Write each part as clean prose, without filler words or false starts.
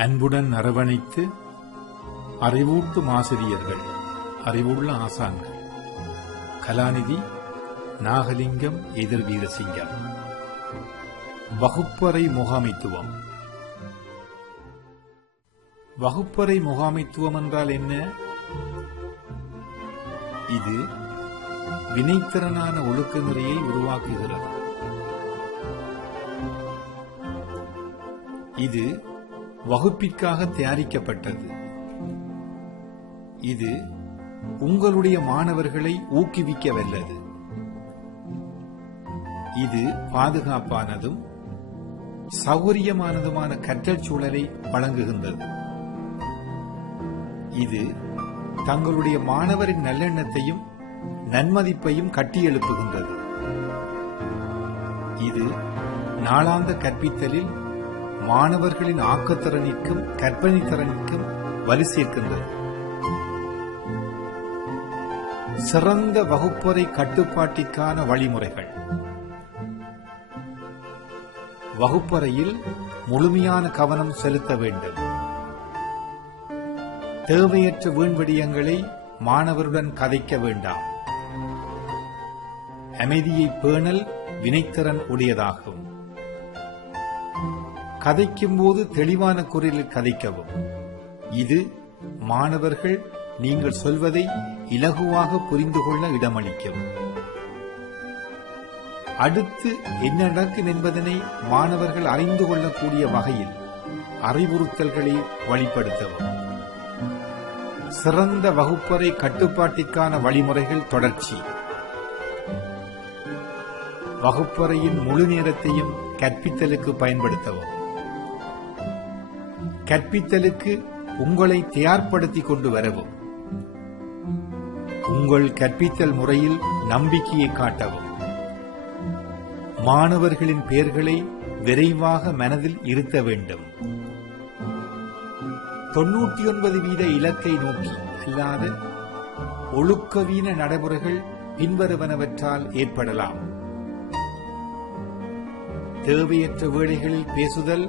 அன்புடன் அரவணைத்து அறிவூட்டும் ஆசிரியர்கள், அறிவுள்ள ஆசான்கள். கலாநிதி நாகலிங்கம் எதிர் வீரசிங்கம். வகுப்பறை முகாமைத்துவம். வகுப்பறை முகாமைத்துவம் என்றால் என்ன? இது வினைத்திறனான ஒழுக்க நெறியை உருவாக்குகிறது. இது வகுப்பிற்காக தயாரிக்கப்பட்டது. இது உங்களுடைய மாணவர்களை ஊக்குவிக்க வல்லது. இது பாதுகாப்பானதும் சௌகரியமானதுமான கற்றல் சூழலை வழங்குகின்றது. இது தங்களுடைய மாணவரின் நல்லெண்ணத்தையும் நன்மதிப்பையும் கட்டியெழுப்புகின்றது. இது நாளாந்த கற்பித்தலில் மாணவர்களின் ஆக்கத்திறனிற்கும் கற்பனை திறனுக்கும் வலு சேர்க்கின்றது. சிறந்த வகுப்பறை கட்டுப்பாட்டிற்கான வழிமுறைகள். வகுப்பறையில் முழுமையான கவனம் செலுத்த வேண்டும். தேவையற்ற வீண்விடயங்களை மாணவருடன் கதைக்க வேண்டாம். அமைதியை பேணல் வினைத்திறன் உடையதாகும். கதைக்கும் போது தெளிவான குரலில் கதைக்கவும். இது மாணவர்கள் நீங்கள் சொல்வதை இலகுவாக புரிந்து கொள்ள இடமளிக்கும். அடுத்து என்ன நடக்கும் என்பதனை மாணவர்கள் அறிந்து கொள்ளக்கூடிய வகையில் அறிவுறுத்தல்களை வழிப்படுத்தவும். சிறந்த வகுப்பறை கட்டுப்பாட்டிற்கான வழிமுறைகள் தொடர்ச்சி. வகுப்பறையின் முழு நேரத்தையும் கற்பித்தலுக்கு பயன்படுத்தவும். கற்பித்தலுக்கு உங்களை தயார்படுத்திக் கொண்டு வரவும். உங்கள் கற்பித்தல் முறையில் நம்பிக்கையை காட்டவும். மாணவர்களின் பெயர்களை விரைவாக மனதில் இருத்த வேண்டும். 99% இலக்கை நோக்கி அல்லாத ஒழுக்கவீன நடைமுறைகள் பின்வருவனவற்றால் ஏற்படலாம். தேவையற்ற வேளைகளில் பேசுதல்,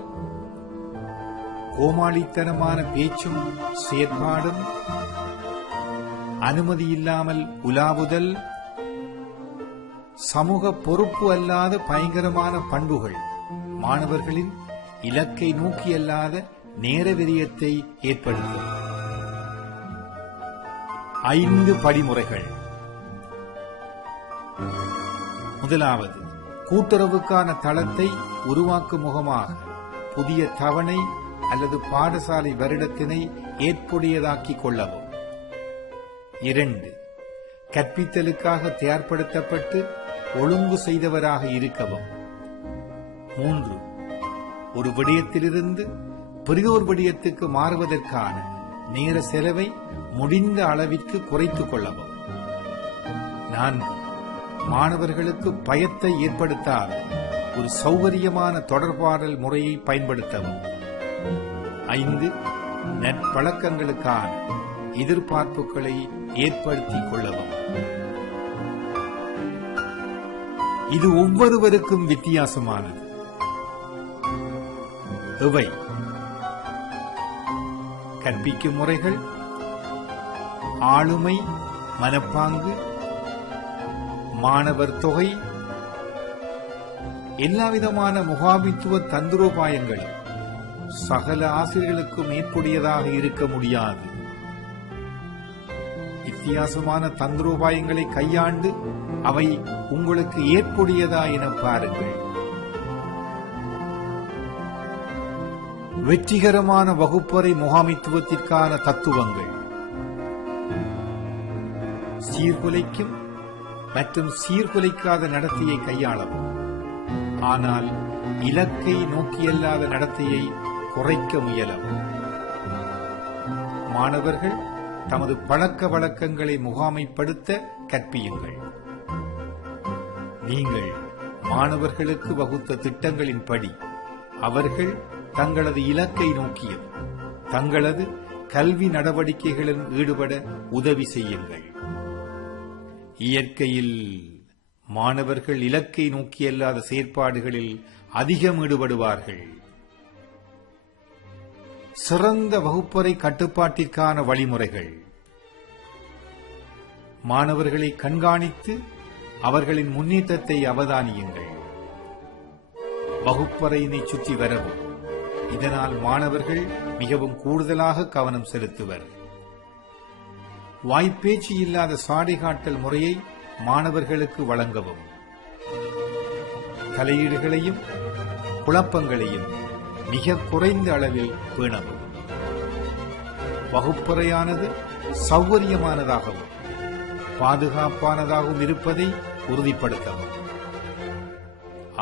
கோமாளித்தனமான பேச்சும் செயற்பாடும், அனுமதியில்லாமல் உலாவுதல், சமூக பொறுப்பு அல்லாத பயங்கரமான பண்புகள் மாணவர்களின் இலக்கை நோக்கியல்லாத நேர விரயத்தை ஏற்படுத்தும். 5 படிமுறைகள். முதலாவது, கூட்டுறவுக்கான தளத்தை உருவாக்கும் முகமாக புதிய தவணை அல்லது பாடசாலை வருடத்தினை ஏற்புடையதாக்கிக் கொள்ளவும். 2, கற்பித்தலுக்காக தயார்படுத்தப்பட்டு ஒழுங்கு செய்தவராக இருக்கவும். 3, ஒரு விடயத்திலிருந்து பெரிதோர் விடயத்துக்கு மாறுவதற்கான நேர செலவை முடிந்த அளவிற்கு குறைத்துக் கொள்ளவும். 4, மாணவர்களுக்கு பயத்தை ஏற்படுத்தாத ஒரு சௌகரியமான தொடர்பாடல் முறையை பயன்படுத்தவும். 5, நற்பழக்கங்களுக்கான எதிர்பார்ப்புகளை ஏற்படுத்திக் கொள்ளவும். இது ஒவ்வொருவருக்கும் வித்தியாசமானது. இவை கற்பிக்கும் முறைகள், ஆளுமை, மனப்பாங்கு, மாணவர் தொகை, எல்லாவிதமான முகாமித்துவ தந்திரோபாயங்கள் சகல ஆசிரியர்களுக்கும் ஏற்புடையதாக இருக்க முடியாது. வித்தியாசமான தந்திரோபாயங்களை கையாண்டு அவை உங்களுக்கு ஏற்புடையதா என பாருங்கள். வெற்றிகரமான வகுப்பறை முகாமைத்துவத்திற்கான தத்துவங்கள். சீர்குலைக்கும் மற்றும் சீர்குலைக்காத நடத்தையை கையாளவும், ஆனால் இலக்கை நோக்கியல்லாத நடத்தையை குறைக்க முயலவும். மாணவர்கள் தமது பழக்க வழக்கங்களை முகாமைப்படுத்த கற்பியுங்கள். நீங்கள் மாணவர்களுக்கு வகுத்த திட்டங்களின்படி அவர்கள் தங்களது இலக்கை நோக்கியும் தங்களது கல்வி நடவடிக்கைகளில் ஈடுபட உதவி செய்யுங்கள். இயற்கையில் மாணவர்கள் இலக்கை நோக்கியல்லாத செயற்பாடுகளில் அதிகம் ஈடுபடுவார்கள். சிறந்த வகுப்பறை கட்டுப்பாட்டிற்கான வழிமுறைகள். மாணவர்களை கண்காணித்து அவர்களின் முன்னேற்றத்தை அவதானியுங்கள். வகுப்பறையினை சுற்றி வரவும். இதனால் மாணவர்கள் மிகவும் கூடுதலாக கவனம் செலுத்துவர். வாய்ப்பேச்சு இல்லாத சாடை காட்டல் முறையை மாணவர்களுக்கு வழங்கவும். தலையீடுகளையும் குழப்பங்களையும் மிக குறைந்த அளவில் பேணவும். வகுப்பறையானது சௌகரியமானதாகவும் பாதுகாப்பானதாகவும் இருப்பதை உறுதிப்படுத்தவும்.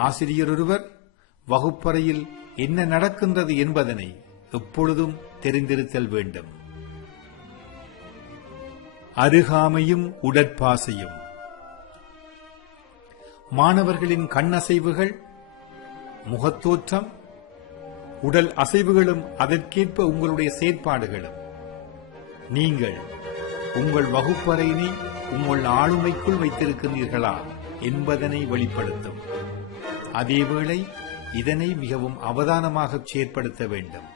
ஆசிரியர் ஒருவர் வகுப்பறையில் என்ன நடக்கின்றது என்பதனை எப்பொழுதும் தெரிந்திருத்தல் வேண்டும். அருகாமையும் உடற்பாசையும். மாணவர்களின் கண்ணசைவுகள், முகத்தோற்றம், உடல் அசைவுகளும் அதற்கேற்ப உங்களுடைய செயற்பாடுகளும் நீங்கள் உங்கள் வகுப்பறையினை உங்கள் ஆளுமைக்குள் வைத்திருக்கிறீர்களா என்பதனை வெளிப்படுத்தும். அதேவேளை இதனை மிகவும் அவதானமாக செயற்படுத்த வேண்டும்.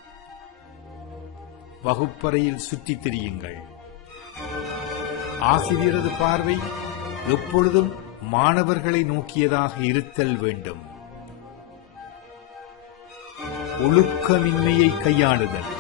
வகுப்பறையில் சுற்றித் திரியுங்கள். ஆசிரியரது பார்வை எப்பொழுதும் மாணவர்களை நோக்கியதாக இருத்தல் வேண்டும். ஒழுக்கமின்மையை கையாளுதல்.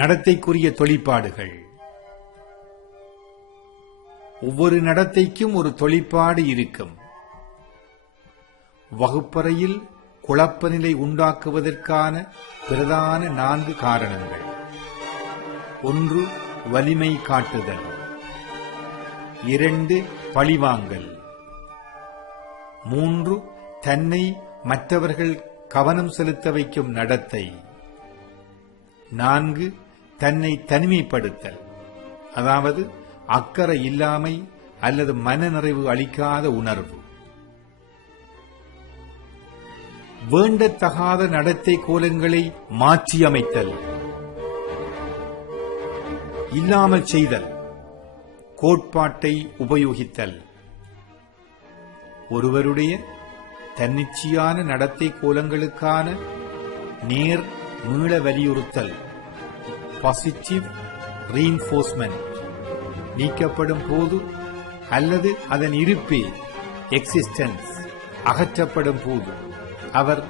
நடத்தைக்குரிய தொழிற்பாடுகள். ஒவ்வொரு நடத்தைக்கும் ஒரு தொழிற்பாடு இருக்கும். வகுப்பறையில் குழப்ப நிலை உண்டாக்குவதற்கான பிரதான 4 காரணங்கள். 1. வலிமை காட்டுதல். 2. பழிவாங்கல். 3. தன்னை மற்றவர்கள் கவனம் செலுத்த வைக்கும் நடத்தை. 4. தன்னை தனிமைப்படுத்தல், அதாவது அக்கறை இல்லாமை அல்லது மனநிறைவு அளிக்காத உணர்வு. வேண்டத்தகாத நடத்தை கோலங்களை மாற்றியமைத்தல், இல்லாமல் செய்தல், கோட்பாட்டை உபயோகித்தல். ஒருவருடைய தன்னிச்சையான நடத்தை கோலங்களுக்கான நேர் மீள வலியுறுத்தல், பாசிட்டிவ் ரீஇன்ஃபோர்ஸ்மென்ட், நீக்கப்படும் போது அல்லது அதன் இருப்பே எக்ஸிஸ்டன்ஸ் அகற்றப்படும் போது அவர்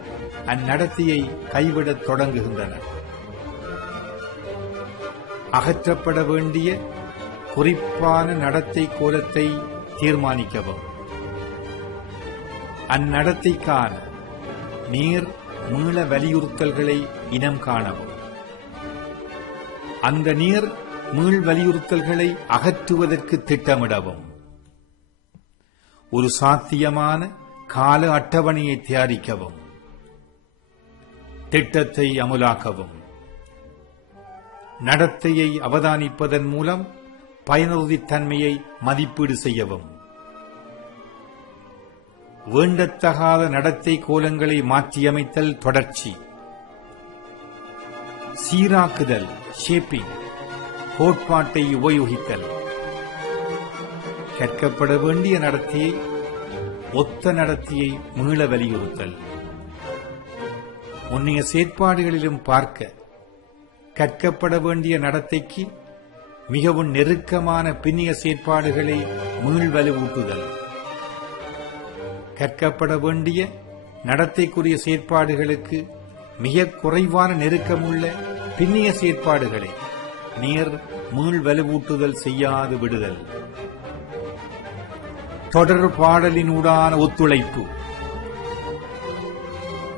அந்நடத்தையை கைவிடத் தொடங்குகின்றனர். அகற்றப்பட வேண்டிய குறிப்பான நடத்தை கோலத்தை தீர்மானிக்கவும், அந்நடத்தைக்கான நேர் மீள வலியுறுத்தல்களை இனம் காணவும், அந்த நேர் மீள் வலியுறுத்தல்களை அகற்றுவதற்கு திட்டமிடவும், ஒரு சாத்தியமான கால அட்டவணையை தயாரிக்கவும், திட்டத்தை அமுலாக்கவும், நடத்தையை அவதானிப்பதன் மூலம் பயனுறுதித்தன்மையை மதிப்பீடு செய்யவும், வேண்டத்தகாத நடத்தை கோலங்களை மாற்றியமைத்தல் தொடர்ச்சி, சீராக்குதல் ஷேப்பிங், கோட்பாட்டை உபயோகித்தல், கற்கப்பட வேண்டிய நடத்தையை ஒத்த நடத்தையை மீள வலியுறுத்தல். முன்னைய செயற்பாடுகளிலும் பார்க்க கற்கப்பட வேண்டிய நடத்தைக்கு மிகவும் நெருக்கமான பின்னிய செயற்பாடுகளை மீள் வலுவூட்டுதல், கற்கப்பட வேண்டிய நடத்தைக்குரிய செயற்பாடுகளுக்கு மிக குறைவான நெருக்கமுள்ள பின்னிய செயற்பாடுகளை நேர் மீள் வலுவூட்டுதல் செய்யாது விடுதல். தொடர்பாடலினூடான ஒத்துழைப்பு,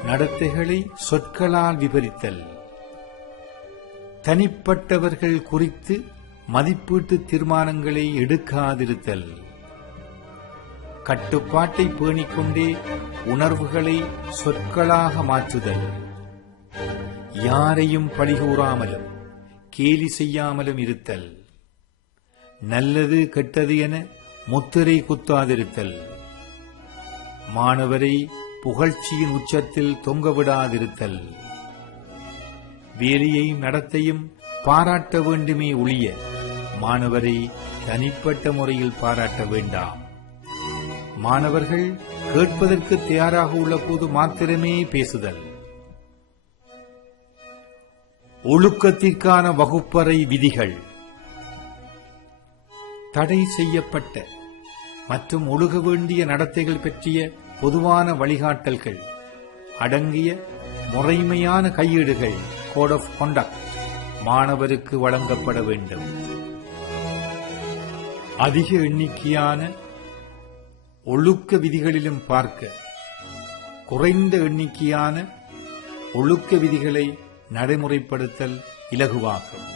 நடத்தைகளை சொற்களால் விவரித்தல், தனிப்பட்டவர்கள் குறித்து மதிப்பீட்டு தீர்மானங்களை எடுக்காதிருத்தல், கட்டுப்பாட்டை பேணிக்கொண்டே உணர்வுகளை சொற்களாக மாற்றுதல், யாரையும் பழிகூறாமலும் கேலி செய்யாமலும் இருத்தல், நல்லது கெட்டது என முத்திரை குத்தாதிருத்தல், மாணவரை புகழ்ச்சியின் உச்சத்தில் தொங்கவிடாதிருத்தல், வேலையையும் நடத்தையும் பாராட்ட வேண்டுமே ஒழிய மாணவரை தனிப்பட்ட முறையில் பாராட்ட வேண்டாம். மாணவர்கள் கேட்பதற்கு தயாராக உள்ள போது மாத்திரமே பேசுதல். ஒழுக்கத்திற்கான வகுப்பறை விதிகள், தடை செய்யப்பட்ட மற்றும் ஒழுக வேண்டிய நடத்தைகள் பற்றிய பொதுவான வழிகாட்டல்கள் அடங்கிய முறைமையான கையேடுகள் கோட் ஆஃப் கான்டக்ட் மாணவருக்கு வழங்கப்பட வேண்டும். அதிக எண்ணிக்கையான ஒழுக்க விதிகளிலும் பார்க்க குறைந்த எண்ணிக்கையான ஒழுக்க விதிகளை நடைமுறைப்படுத்தல் இலகுவாகும்.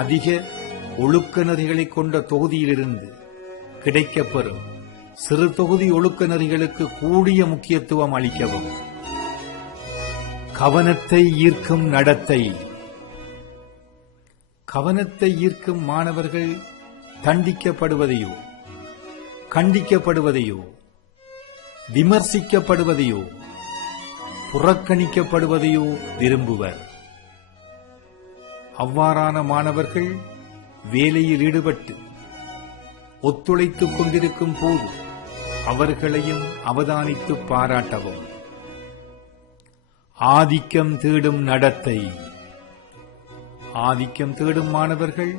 அதிக ஒழுக்க நெறிகளை கொண்ட தொகுதியிலிருந்து கிடைக்கப்பெறும் சிறு தொகுதி ஒழுக்க நெறிகளுக்கு கூடிய முக்கியத்துவம் அளிக்கவும். கவனத்தை ஈர்க்கும் நடத்தை, கவனத்தை ஈர்க்கும் மாணவர்கள் தண்டிக்கப்படுவதையோ கண்டிக்கப்படுவதையோ விமர்சிக்கப்படுவதையோ புறக்கணிக்கப்படுவதையோ விரும்புவர். அவ்வாறான மாணவர்கள் வேலையில் ஈடுபட்டு ஒத்துழைத்துக் கொண்டிருக்கும் போது அவர்களையும் அவதானித்து பாராட்டவும். ஆதிக்கம் தேடும் நடத்தை, ஆதிக்கம் தேடும் மாணவர்கள்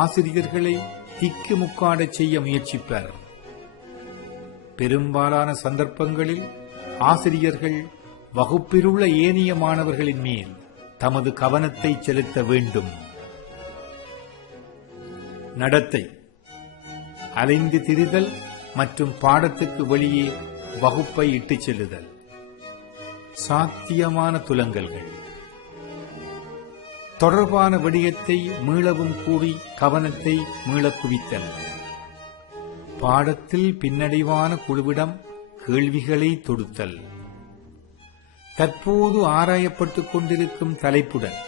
ஆசிரியர்களை திக்குமுக்காடச் செய்ய முயற்சிப்பர். பெரும்பாலான சந்தர்ப்பங்களில் ஆசிரியர்கள் வகுப்பிலுள்ள ஏனைய மாணவர்களின் மேல் தமது கவனத்தை செலுத்த வேண்டும். நடத்தை, அலைந்து திரிதல் மற்றும் பாடத்துக்கு வெளியே வகுப்பை இட்டுச் செல்லுதல். சாத்தியமான துலங்கல்கள், தொடர்பான விடயத்தை மீளவும் கூறி கவனத்தை மீளக் குவித்தல். பாடத்தில் பின்னடைவான குழுவிடம் கேள்விகளை தொடுத்தல். தற்போது ஆராயப்பட்டுக் கொண்டிருக்கும் தலைப்புடன்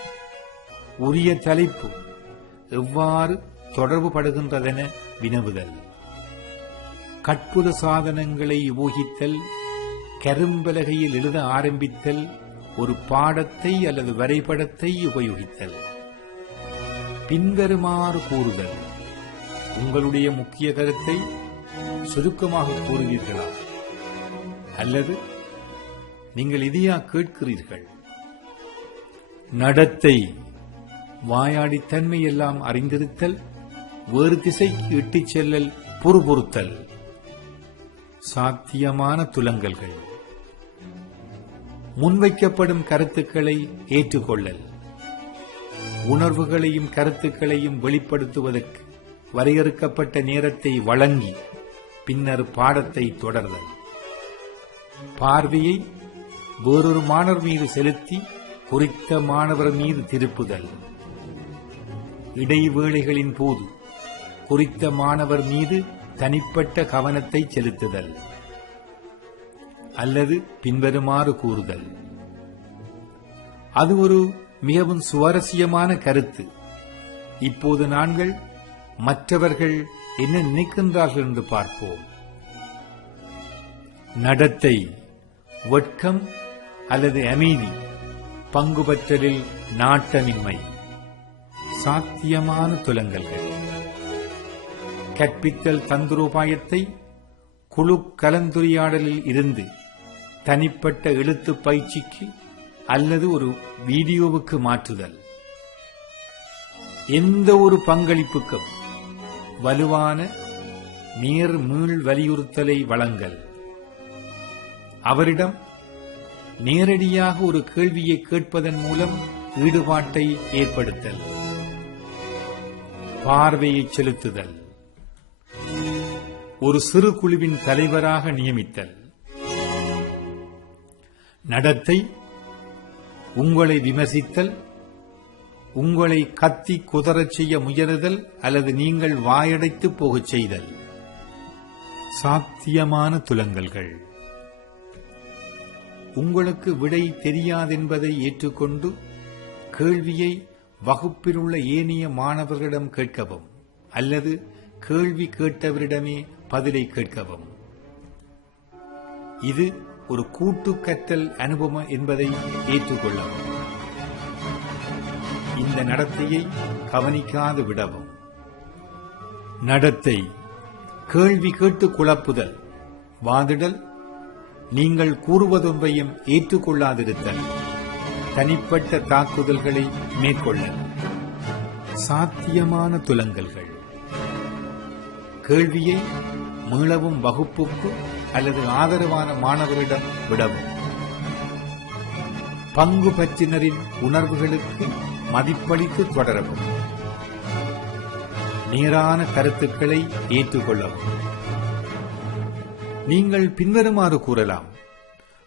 உரிய தலைப்பு எவ்வாறு தொடர்பு படுகின்றதென வினவுதல். கற்புல சாதனங்களை உபயோகித்தல், கரும்பலகையில் எழுத ஆரம்பித்தல், ஒரு பாடத்தை அல்லது வரைபடத்தை உபயோகித்தல். பின்வருமாறு கூறுதல். உங்களுடைய முக்கிய கருத்தை சுருக்கமாக கூறுவீர்களா, அல்லது நீங்கள் இதையா கேட்கிறீர்கள்? நடத்தை. வாயாடித்தன்மை எல்லாம் அறிந்திருத்தல், வேறு திசைக்கு இட்டுச் செல்லல், பொறுபொறுத்தல். சாத்தியமான துலங்கல்கள். முன்வைக்கப்படும் கருத்துக்களை ஏற்றுக்கொள்ளல். உணர்வுகளையும் கருத்துக்களையும் வெளிப்படுத்துவதற்கு வரையறுக்கப்பட்ட நேரத்தை வழங்கி பின்னர் பாடத்தை தொடர்தல். பார்வையை வேறொரு மாணவர் மீது செலுத்தி குறித்த மாணவர் மீது திருப்புதல். இடைவேளைகளின் போது குறித்த மாணவர் மீது தனிப்பட்ட கவனத்தை செலுத்துதல் அல்லது பின்வருமாறு கூறுதல். அது ஒரு மிகவும் சுவாரஸ்யமான கருத்து. இப்போது நாங்கள் மற்றவர்கள் என்ன நினைக்கின்றார்கள் என்று பார்ப்போம். நடத்தை. வெட்கம் அல்லது அமைதி, பங்குபற்றலில் நாட்டமின்மை. சாத்தியமான துலங்கல்கள். கற்பித்தல் தந்திரோபாயத்தை குழு கலந்துரையாடலில் இருந்து தனிப்பட்ட எழுத்து பயிற்சிக்கு அல்லது ஒரு வீடியோவுக்கு மாற்றுதல். எந்த ஒரு பங்களிப்புக்கும் வலுவான நேர் மீள் வலியுறுத்தலை வழங்கல். அவரிடம் நேரடியாக ஒரு கேள்வியை கேட்பதன் மூலம் ஈடுபாட்டை ஏற்படுத்தல். பார்வையை செலுத்துதல். ஒரு சிறு குழுவின் தலைவராக நியமித்தல். நடத்தை. உங்களை விமர்சித்தல், உங்களை கத்தி குதறச் செய்ய முயலுதல் அல்லது நீங்கள் வாயடைத்து போகச் செய்தல். சாத்தியமான துலங்கல்கள். உங்களுக்கு விடை தெரியாதென்பதை ஏற்றுக்கொண்டு கேள்வியை வகுப்பில் உள்ள ஏனைய மாணவர்களிடம் கேட்கவும் அல்லது கேள்வி கேட்டவரிடமே பதிலை கேட்கவும். இது ஒரு கூட்டு கற்றல் அனுபவம் என்பதை ஏற்றுக்கொள்ளவும். இந்த நடத்தையை கவனிக்காது விடவும். நடத்தை. கேள்வி கேட்டு குழப்புதல், வாதிடல், நீங்கள் கூறுவதொன்றையும் ஏற்றுக்கொள்ளாதிருத்தல், தனிப்பட்ட தாக்குதல்களை மேற்கொள்ளல். சாத்தியமான துலங்கல்கள். கேள்வியை மீளவும் வகுப்புக்கு அல்லது ஆதரவான மாணவரிடம் விடவும். பங்கு பற்றினரின் உணர்வுகளுக்கு மதிப்பளித்து தொடரவும். நேரான கருத்துக்களை ஏற்றுக்கொள்ளவும். நீங்கள் பின்வருமாறு கூறலாம்: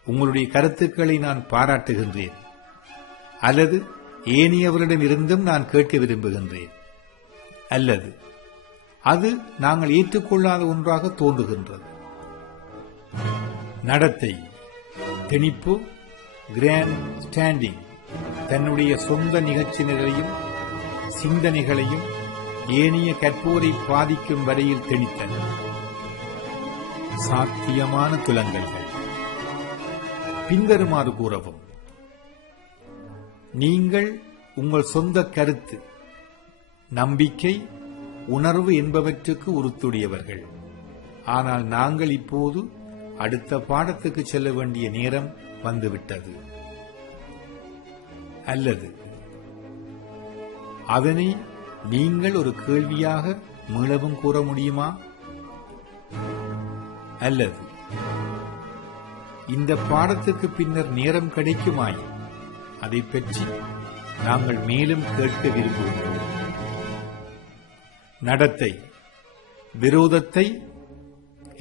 உங்களுடைய கருத்துக்களை நான் பாராட்டுகின்றேன், அல்லது ஏனையவரிடம் இருந்தும் நான் கேட்க விரும்புகின்றேன், அல்லது அது நாங்கள் ஏற்றுக்கொள்ளாத ஒன்றாக தோன்றுகின்றது. நடத்தை. திணிப்பு, கிராண்ட் ஸ்டாண்டிங். தன்னுடைய சொந்த நிகழ்ச்சிகளையும் சிந்தனைகளையும் ஏனைய கற்போரை பாதிக்கும் வரையில் திணித்தல். சாத்தியமான துலங்கல்கள். பின்வருமாறு கூறவும். நீங்கள் உங்கள் சொந்த கருத்து, நம்பிக்கை, உணர்வு என்பவற்றுக்கு உறுத்துடையவர்கள். ஆனால் நாங்கள் இப்போது அடுத்த பாடத்துக்கு செல்ல வேண்டிய நேரம் வந்துவிட்டது. அல்லது அதனை நீங்கள் ஒரு கேள்வியாக மீளவும் கூற முடியுமா? அல்லது இந்த பாடத்துக்கு பின்னர் நேரம் கிடைக்குமாய் அதை பற்றி நாங்கள் மேலும் கேட்க விரும்புகிறோம். நடத்தை. விரோதத்தை,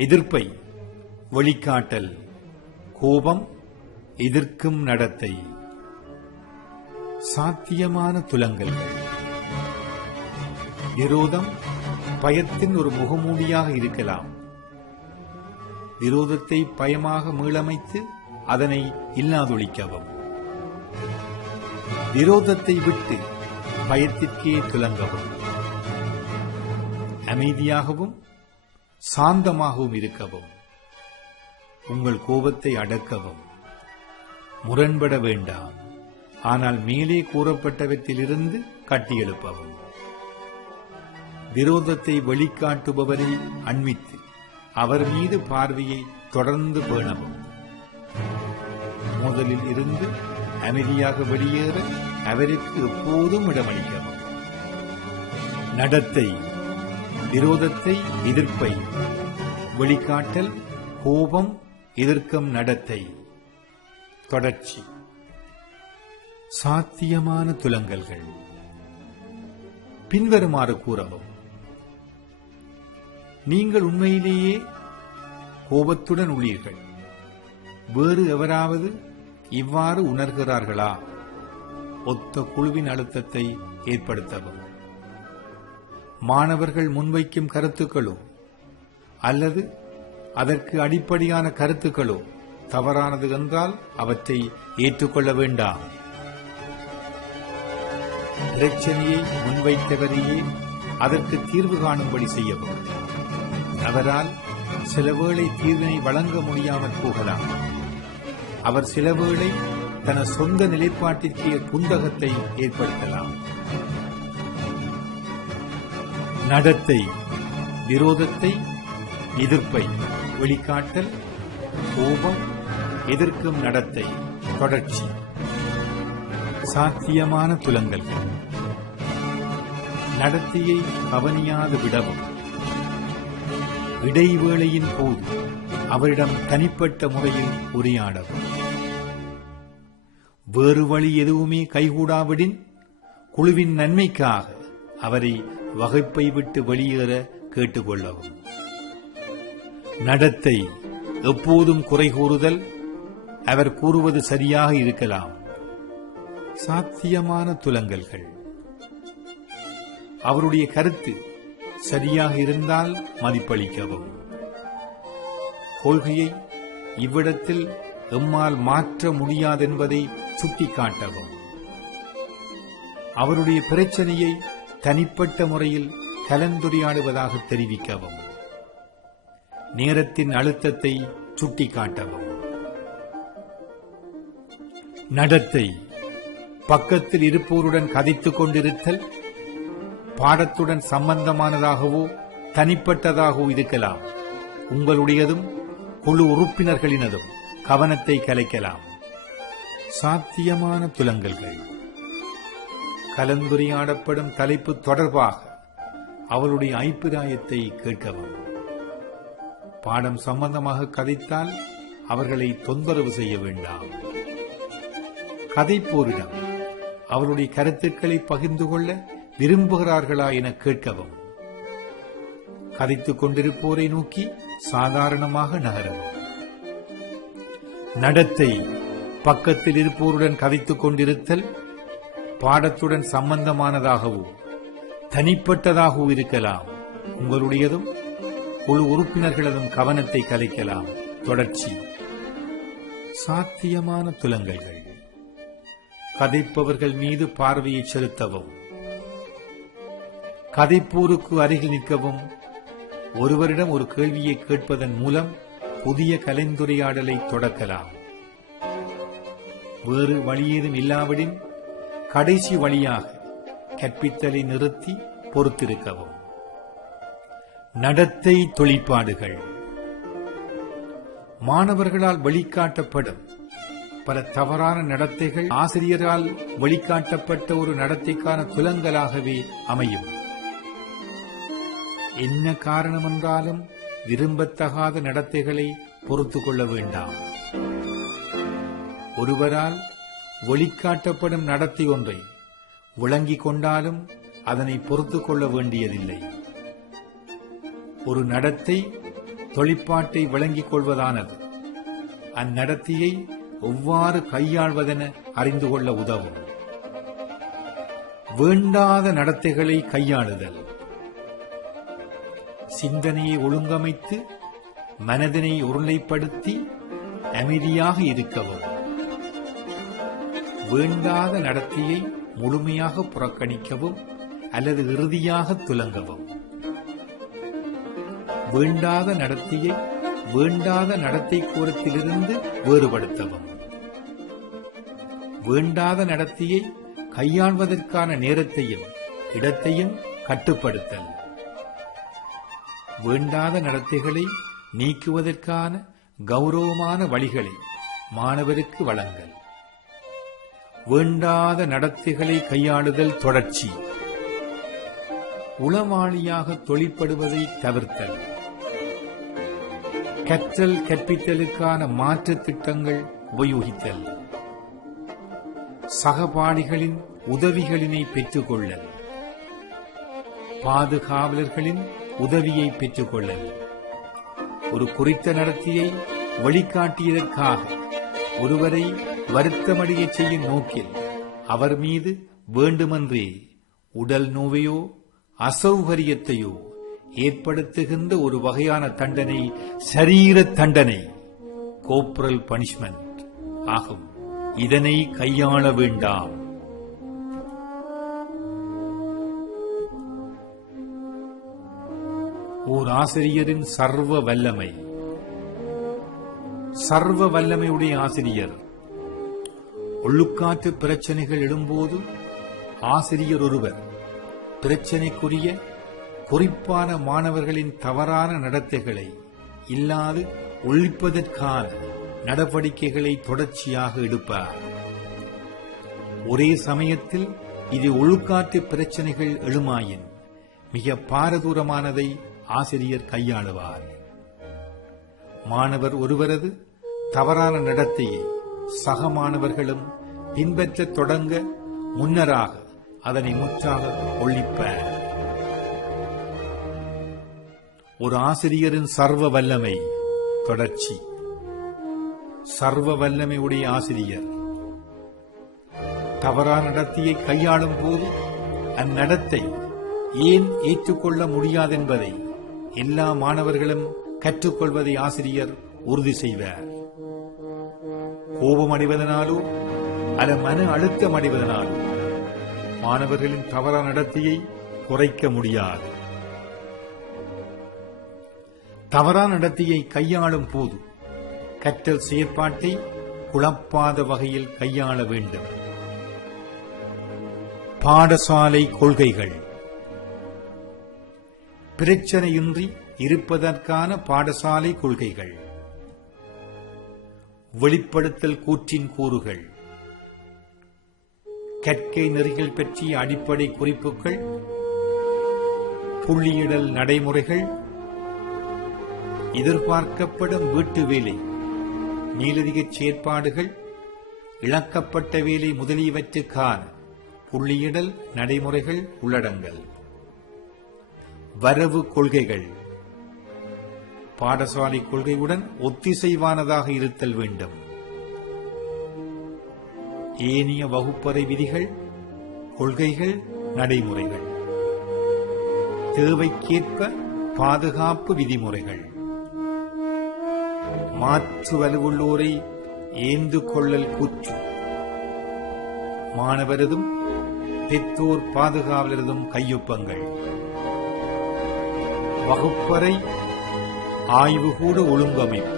எதிர்ப்பை வெளிக்காட்டல், கோபம், எதிர்க்கும் நடத்தை. சாத்தியமான துலங்கல்கள். விரோதம் பயத்தின் ஒரு முகமூடியாக இருக்கலாம். விரோதத்தை பயமாக மீளமைத்து அதனை இல்லாதொழிக்கவும். விரோதத்தை விட்டு பயத்திற்கே துலங்கவும். அமைதியாகவும் சாந்தமாகவும் இருக்கவும், உங்கள் கோபத்தை அடக்கவும், முரண்பட வேண்டாம், ஆனால் மேலே கூறப்பட்டவற்றிலிருந்து கட்டியெழுப்பவும், விரோதத்தை வெளிக்காட்டுபவரை அண்மித்து அவர் மீது பார்வையை தொடர்ந்து பேணவும், முதலில் இருந்து அமைதியாக வெளியேற அவருக்கு எப்போதும் இடமளிக்கவும். நடத்தை, விரோதத்தை, எதிர்ப்பை வெளிக்காட்டல், கோபம், எதிர்க்கும் நடத்தை, தொடர்ச்சி. சாத்தியமான துலங்கல்கள் பின்வருமாறு கூறவும். நீங்கள் உண்மையிலேயே கோபத்துடன் உள்ளீர்கள். வேறு எவராவது இவ்வாறு உணர்கிறார்களா? ஒத்த குழுவின் அழுத்தத்தை ஏற்படுத்தவும். மாணவர்கள் முன்வைக்கும் கருத்துக்களோ அல்லது அதற்கு அடிப்படையான கருத்துக்களோ தவறானது என்றால் அவற்றை ஏற்றுக்கொள்ள வேண்டாம். பிரச்சனையை முன்வைத்தவரையே அதற்கு தீர்வு காணும்படி செய்யவும். அவரால் சிலவேளை தீர்வினை வழங்க முடியாமல் போகலாம். அவர் சிலவேளை தன சொந்த நிலைப்பாட்டிற்கு குந்தகத்தை ஏற்படுத்தலாம். நடத்தை, விரோதத்தை, எதிர்ப்பை வெளிக்காட்டல், கோபம், எதிர்க்கும் நடத்தை, தொடர்ச்சி. சாத்தியமான துலங்கல்கள் நடத்தையை கவனியாது விடவும், இடைவேளையின் போது அவரிடம் தனிப்பட்ட முறையில் உரையாடவும், வேறு வழி எதுவுமே கைகூடாவிடின் குழுவின் நன்மைக்காக அவரை வகுப்பை விட்டு வெளியேற கேட்டுக்கொள்ளவும். நடத்தை, எப்போதும் குறை கூறுதல், அவர் கூறுவது சரியாக இருக்கலாம். சாத்தியமான துலங்கல்கள் அவருடைய கருத்து சரியாக இருந்தால் மதிப்பளிக்கவும். கொள்கையை இவ்விடத்தில் எம்மால் மாற்ற முடியாதென்பதை சுட்டிக்காட்டவும். அவருடைய பிரச்சனையை தனிப்பட்ட முறையில் கலந்துரையாடுவதாக தெரிவிக்கவும். நேரத்தின் அழுத்தத்தை சுட்டிக்காட்டவும். நடத்தை, பக்கத்தில் இருப்போருடன் கதைத்துக் கொண்டிருத்தல், பாடத்துடன் சம்பந்தமானதாகவோ தனிப்பட்டதாகவோ இருக்கலாம். உங்களுடையதும் குழு உறுப்பினர்களினதும் கவனத்தை கலைக்கலாம். சாத்தியமான துலங்கல்கள் கலந்துரையாடப்படும் தலைப்பு தொடர்பாக அவருடைய அபிப்பிராயத்தை கேட்கவும். பாடம் சம்பந்தமாக கதைத்தால் அவர்களை தொந்தரவு செய்ய வேண்டாம். கதைப்போரிடம் அவருடைய கருத்துக்களை பகிர்ந்து கொள்ள விரும்புகிறார்களா என கேட்கவும். கதைத்துக் கொண்டிருப்போரை நோக்கி சாதாரணமாக நகரவும். நடத்தை, பக்கத்தில் இருப்போருடன் கதைத்துக் கொண்டிருத்தல், பாடத்துடன் சம்பந்தமானதாகவோ தனிப்பட்டதாகவோ இருக்கலாம். உங்களுடையதும் குழு உறுப்பினர்களதும் கவனத்தை கலைக்கலாம். தொடர்ச்சி. சாத்தியமான துலங்கல்கள் கதைப்பவர்கள் மீது பார்வையை செலுத்தவும். கதைப்போருக்கு அருகில் நிற்கவும். ஒருவரிடம் ஒரு கேள்வியை கேட்பதன் மூலம் புதிய கலந்துரையாடலை தொடக்கலாம். வேறு வழியேதும் இல்லாவிடின் கடைசி வழியாக கற்பித்தலை நிறுத்தி பொறுத்திருக்கவும். நடத்தை தொழிற்பாடுகள் மாணவர்களால் வெளிக்காட்டப்படும் பல தவறான நடத்தைகள் ஆசிரியரால் வெளிக்காட்டப்பட்ட ஒரு நடத்தைக்கான துலங்கலாகவே அமையும். என்ன காரணம் என்றாலும் விரும்பத்தகாத நடத்தைகளை பொறுத்துக் கொள்ள வேண்டாம். ஒருவரால் வெளிக்காட்டப்படும் நடத்தை ஒன்றை விளங்கிக் கொண்டாலும் அதனை பொறுத்துக் கொள்ள வேண்டியதில்லை. ஒரு நடத்தை தொழிற்பாட்டை விளங்கிக் கொள்வதானது அந்நடத்தையை எவ்வாறு கையாள்வதென அறிந்து கொள்ள உதவும். வேண்டாத நடத்தைகளை கையாளுதல் சிந்தனையை ஒழுங்கமைத்து மனதினை ஒருநிலைப்படுத்தி அமைதியாக இருக்கவும். வேண்டாத நடத்தையை முழுமையாக புறக்கணிக்கவும் அல்லது இறுதியாக துலங்கவும். வேண்டாத நடத்தையை வேண்டாத நடத்தை கூறத்திலிருந்து வேறுபடுத்தவும். வேண்டாத நடத்தையை கையாள்வதற்கான நேரத்தையும் இடத்தையும் கட்டுப்படுத்தல். வேண்டாத நடத்தைகளை நீக்குவதற்கான கௌரவமான வழிகளை மாணவருக்கு வழங்கல். வேண்டாத நடத்தைகளை கையாளுதல் தொடர்ச்சி. உளவாளியாக தொழிற்படுவதை தவிர்த்தல். கற்றல் கற்பித்தலுக்கான மாற்று திட்டங்கள் உபயோகித்தல். சகபாடிகளின் உதவிகளினை பெற்றுக்கொள்ளல். பாதுகாவலர்களின் உதவியை பெற்றுக்கொள்ளல். ஒரு குறித்த நடத்தையை வழிகாட்டியதற்காக ஒருவரை வருத்தமடைய செய்யும் நோக்கில் அவர் மீது வேண்டுமென்றே உடல் நோவையோ அசௌகரியத்தையோ ஏற்படுத்துகின்ற ஒரு வகையான தண்டனை சரீர தண்டனை, கோப்ரல் பனிஷ்மெண்ட் ஆகும். இதனை கையாள வேண்டாம். ஓர் ஆசிரியரின் சர்வ வல்லமை. சர்வ வல்லமையுடைய ஆசிரியர். ஒழுக்காற்று பிரச்சனைகள் எழும்போது ஆசிரியர் ஒருவர் பிரச்சனைக்குரிய குறிப்பான மாணவர்களின் தவறான நடத்தைகளை இல்லாது ஒழிப்பதற்கான நடவடிக்கைகளை தொடர்ச்சியாக எடுப்பார். ஒரே சமயத்தில் இது ஒழுக்காற்று பிரச்சனைகள் எழுமாயின் மிக பாரதூரமானதை ஆசிரியர் கையாளுவார். மாணவர் ஒருவரது தவறான நடத்தையை சக மாணவர்களும் பின்பற்றத் தொடங்க முன்னராக அதனை முற்றாக ஒழிப்பார். ஒரு ஆசிரியரின் சர்வ வல்லமை தொடர்ச்சி. சர்வ வல்லமை உடைய ஆசிரியர் தவறான நடத்தையை கையாளும் போது அந்நடத்தை ஏன் ஏற்றுக்கொள்ள முடியாதென்பதை எல்லா மாணவர்களும் கற்றுக்கொள்வதை ஆசிரியர் உறுதி செய்வார். கோபம் அடைவதனாலோ அல்ல மன அழுத்தம் அடைவதனாலோ மாணவர்களின் தவறான நடத்தையை குறைக்க முடியாது. தவறான நடத்தையை கையாளும் போது கற்றல் செயற்பாட்டை குழப்பாத வகையில் கையாள வேண்டும். பாடசாலை கொள்கைகள். பிரச்சனையின்றி இருப்பதற்கான பாடசாலை கொள்கைகள். வெளிப்படுத்தல் கூற்றின் கூறுகள். கற்கை நெறிகள் பற்றிய அடிப்படை குறிப்புகள். புள்ளியிடல் நடைமுறைகள். எதிர்பார்க்கப்படும் வீட்டு வேலை, மேலதிக செயற்பாடுகள், இழக்கப்பட்ட வேலை முதலியவற்றுக்கான புள்ளியிடல் நடைமுறைகள் உள்ளடங்கல். வரவு கொள்கைகள். பாடசாலை கொள்கையுடன் ஒத்திசைவானதாக இருத்தல் வேண்டும். ஏனைய வகுப்பறை விதிகள், கொள்கைகள், நடைமுறைகள். தேவைக்கேற்ப பாதுகாப்பு விதிமுறைகள். மாற்று வலுவுள்ளோரை ஏந்து கொள்ளல் கூற்று. மாணவரதும் பெற்றோர் பாதுகாவலரதும் கையொப்பங்கள். வகுப்பறை ஆய்வுகூட ஒழுங்கமைப்பு.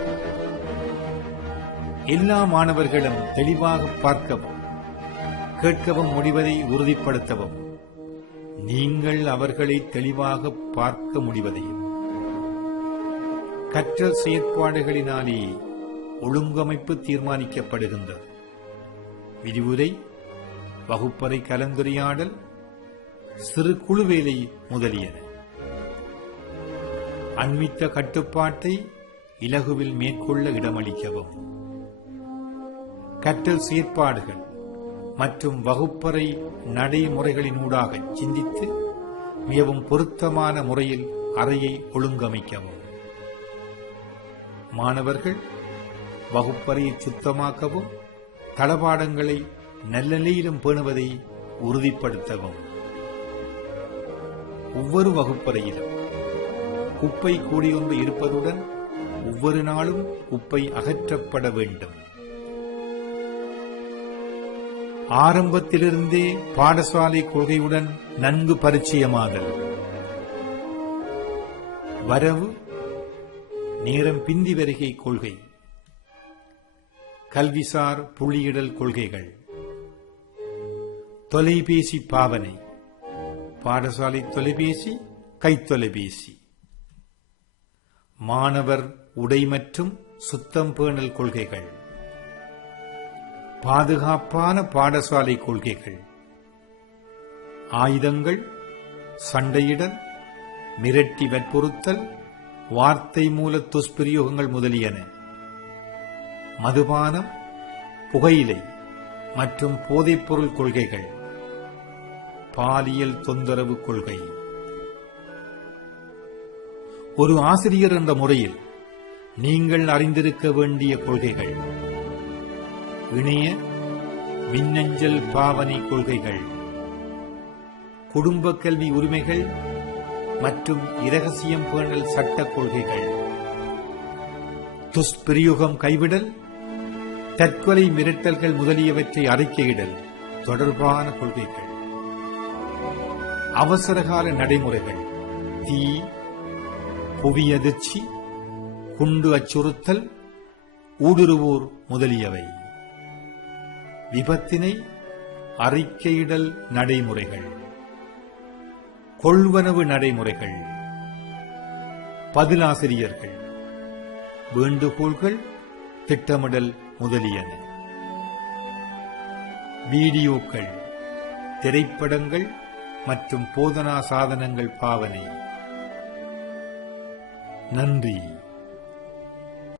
எல்லா மாணவர்களும் தெளிவாக பார்க்கவும் கேட்கவும் முடிவதை உறுதிப்படுத்தவும் நீங்கள் அவர்களை தெளிவாக பார்க்க முடிவதையும். கற்றல் செயற்பாடுகளினாலேயே ஒழுங்கமைப்பு தீர்மானிக்கப்படுகின்றது. விரிவுரை, வகுப்பறை கலந்துரையாடல், சிறு குழு வேலை முதலியன. அண்மித்த கட்டுப்பாட்டை இலகுவில் மேற்கொள்ள இடமளிக்கவும். கற்றல் செயற்பாடுகள் மற்றும் வகுப்பறை நடைமுறைகளினூடாக சிந்தித்து மிகவும் பொருத்தமான முறையில் அறையை ஒழுங்கமைக்கவும். மாணவர்கள் வகுப்பறையை சுத்தமாக்கவும் தளபாடங்களை நல்ல நிலையிலும் பேணுவதை உறுதிப்படுத்தவும். ஒவ்வொரு வகுப்பறையிலும் குப்பை கூடியொன்று இருப்பதுடன் ஒவ்வொரு நாளும் குப்பை அகற்றப்பட வேண்டும். ஆரம்பத்திலிருந்தே பாடசாலை கொள்கையுடன் நன்கு பரிச்சயமாதல். வரவு நேரம் பிந்தி வருகை கொள்கை, கல்விசார் புள்ளியிடல் கொள்கைகள், தொலைபேசி பாவனை, பாடசாலை தொலைபேசி, கைத்தொலைபேசி, மாணவர் உடை மற்றும் சுத்தம் பேணல் கொள்கைகள், பாதுகாப்பான பாடசாலை கொள்கைகள், ஆயுதங்கள், சண்டையிடல், மிரட்டி வற்புறுத்தல், வார்த்தை மூல துஷ்பிரயோகங்கள் முதலியன, மதுபானம், புகையிலை மற்றும் போதைப்பொருள் கொள்கைகள், பாலியல் தொந்தரவு கொள்கை. ஒரு ஆசிரியர் என்ற முறையில் நீங்கள் அறிந்திருக்க வேண்டிய கொள்கைகள்: இணைய மின்னஞ்சல் பாவனை கொள்கைகள், குடும்ப கல்வி உரிமைகள் மற்றும் இரகசியம் பேணல் சட்ட கொள்கைகள், துஷ்பிரயோகம் கைவிடல், தற்கொலை மிரட்டல்கள் முதலியவற்றை அறிக்கையிடல் தொடர்பான கொள்கைகள், அவசரகால நடைமுறைகள், தீ, புவி அதிர்ச்சி, குண்டு அச்சுறுத்தல், ஊடுருவோர் முதலியவை, விபத்தினை அறிக்கையிடல் நடைமுறைகள், கொள்வனவு நடைமுறைகள், பதிலாசிரியர்கள், வேண்டுகோள்கள், திட்டமிடல் முதலியன, வீடியோக்கள், திரைப்படங்கள் மற்றும் போதனா சாதனங்கள் பாவனை. நன்றி.